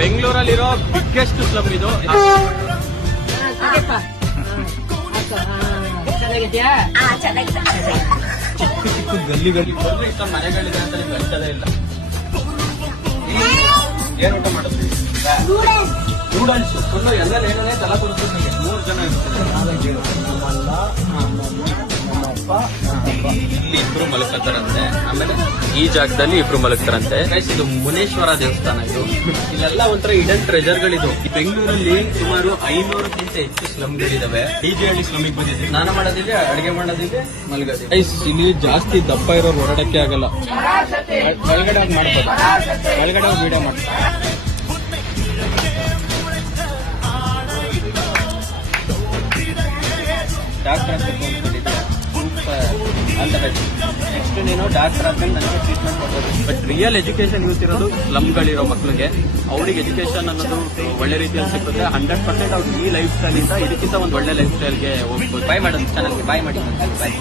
ಬೆಂಗಳೂರಲ್ಲಿರೋ biggest slum ಇದು. ಚಿಕ್ಕ ಚಿಕ್ಕ ಗಲ್ಲಿಗಳು ಮನೆಗಳಿದೆ ಅಂತ ನಿಮ್ಗೆ ಅನ್ಸದೇ ಇಲ್ಲ. ಏನ್ ಊಟ ಮಾಡಿದ್ರಿ? ನೂಡಲ್ಸ್ ಫುಲ್ ಎಲ್ಲ ಏನೇ ತಲಾ ಕೊಡ್ತೀವಿ. 3 ಜನ ಇರ್ತಾರೆ. ಇಲ್ಲಿ ಇಬ್ರು ಮಲಗ್ತಾರಂತೆ, ಆಮೇಲೆ ಈ ಜಾಗದಲ್ಲಿ ಇಬ್ರು ಮಲಗ್ತಾರಂತೆ. ಇದು ಮುನೇಶ್ವರ ದೇವಸ್ಥಾನ. ಇದು ಇಲ್ಲೆಲ್ಲ ಒಂಥರ ಹಿಡನ್ ಟ್ರೆಜರ್ಗಳಿದು. ಬೆಂಗಳೂರಲ್ಲಿ ಸುಮಾರು 500ಕ್ಕಿಂತ ಹೆಚ್ಚು ಸ್ಲಮ್ಗಳಿದಾವೆ. ಡಿಜೆಹಳ್ಳಿ ಸ್ಲಮಿಗೆ ಬಂದಿದೆ. ಸ್ನಾನ ಮಾಡೋದಿದೆ, ಅಡಿಗೆ ಮಾಡೋದಿದೆ, ಮಲಗೋದಿದೆ. ಇಲ್ಲಿ ಜಾಸ್ತಿ ದಪ್ಪ ಇರೋರು ಹೊರಡಕ್ಕೆ ಆಗಲ್ಲ. ಒಳಗಡೆ ಹೋಗಿ ಮಾಡ್ಬೋದು, ಒಳಗಡೆ ಹೋಗಿ ವಿಡಿಯೋ ಮಾಡ್ಬೋದು. ಡಾಕ್ಟರ್ ಅಂತ ನೆಕ್ಸ್ಟ್ ನೀನು ಡಾಕ್ಟರ್ ಆದ್ಮೇಲೆ ನನಗೆ ಟ್ರೀಟ್ಮೆಂಟ್ ಕೊಡೋದು. ಬಟ್ ರಿಯಲ್ ಎಜುಕೇಶನ್ ಯೂಸ್ ಇರೋದು ಸ್ಲಮ್ಗಳಿರೋ ಮಕ್ಕಳಿಗೆ. ಅವ್ರಿಗೆ ಎಜುಕೇಶನ್ ಅನ್ನೋದು ಒಳ್ಳೆ ರೀತಿಯಲ್ಲಿ ಸಿಗುತ್ತೆ. 100% ಅವ್ರು ಈ ಲೈಫ್ ಸ್ಟೈಲ್ ಇಂದ ಇದಕ್ಕಿಂತ ಒಂದು ಒಳ್ಳೆ ಲೈಫ್ ಸ್ಟೈಲ್ಗೆ ಹೋಗ್ಬೋದು. ಬಾಯ್ ಮಾಡೋದು ಚಾನಲ್ಗೆ ಬಾಯ್ ಮಾಡಿ. ಬಾಯ್.